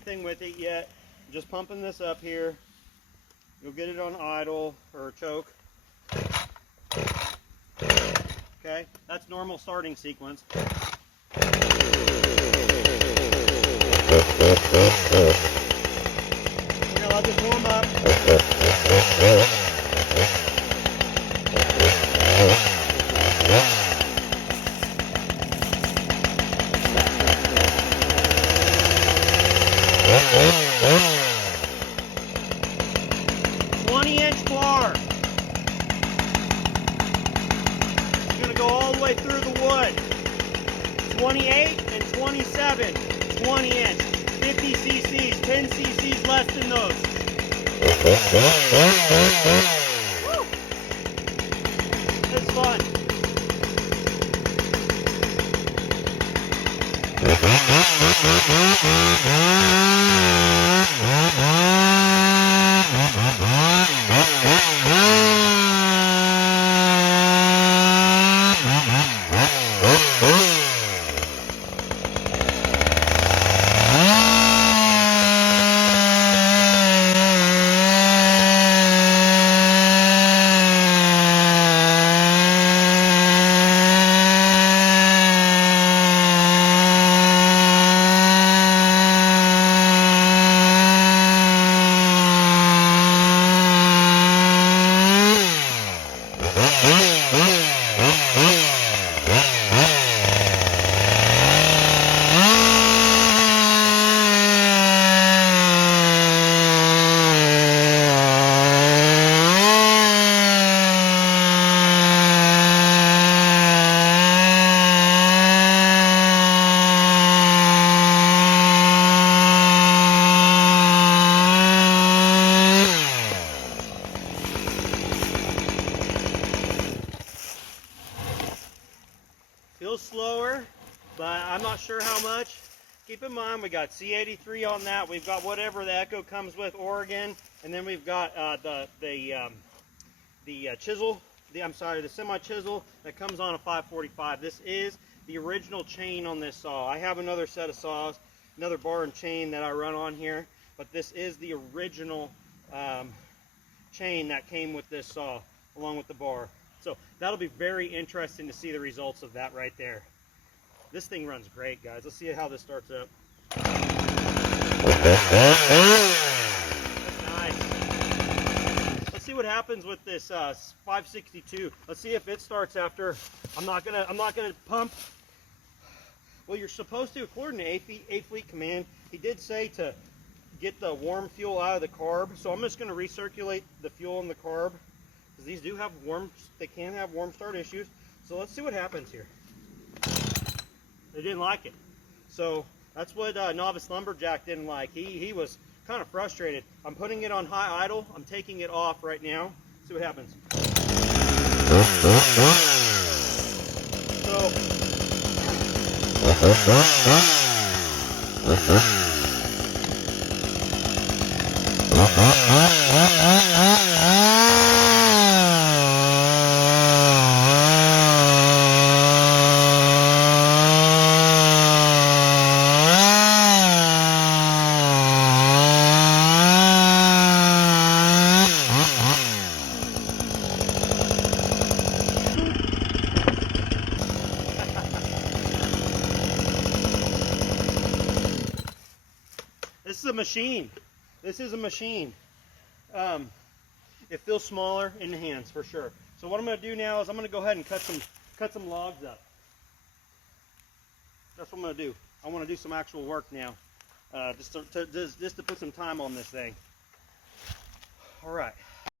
anything with it yet. I'm just pumping this up here. You'll get it on idle or choke. Okay, that's normal starting sequence. We're gonna let this warm up. 20-inch bar. It's gonna go all the way through the wood. 28 and 27, 20 inch, 50 cc's, 10 cc's less than those. Woo! It's fun. Feels slower, but I'm not sure how much. Keep in mind, we got C83 on that. We've got whatever the Echo comes with, Oregon, and then we've got the chisel. The semi-chisel that comes on a 545. This is the original chain on this saw. I have another set of saws, another bar and chain that I run on here, but this is the original chain that came with this saw, along with the bar. So that'll be very interesting to see the results of that right there. This thing runs great, guys. Let's see how this starts up. That's nice. Let's see what happens with this 562. Let's see if it starts after. I'm not gonna pump. Well, you're supposed to, according to A-Fleet command, he did say to get the warm fuel out of the carb. So I'm just gonna recirculate the fuel in the carb. These do have they can have warm start issues. So let's see what happens here. They didn't like it. So that's what Novice Lumberjack didn't like. He was kind of frustrated. I'm putting it on high idle. I'm taking it off right now. See what happens. This is a machine. This is a machine. It feels smaller in the hands for sure. So what I'm going to do now is I'm going to go ahead and cut some logs up. That's what I'm going to do. I want to do some actual work now, just to put some time on this thing. All right.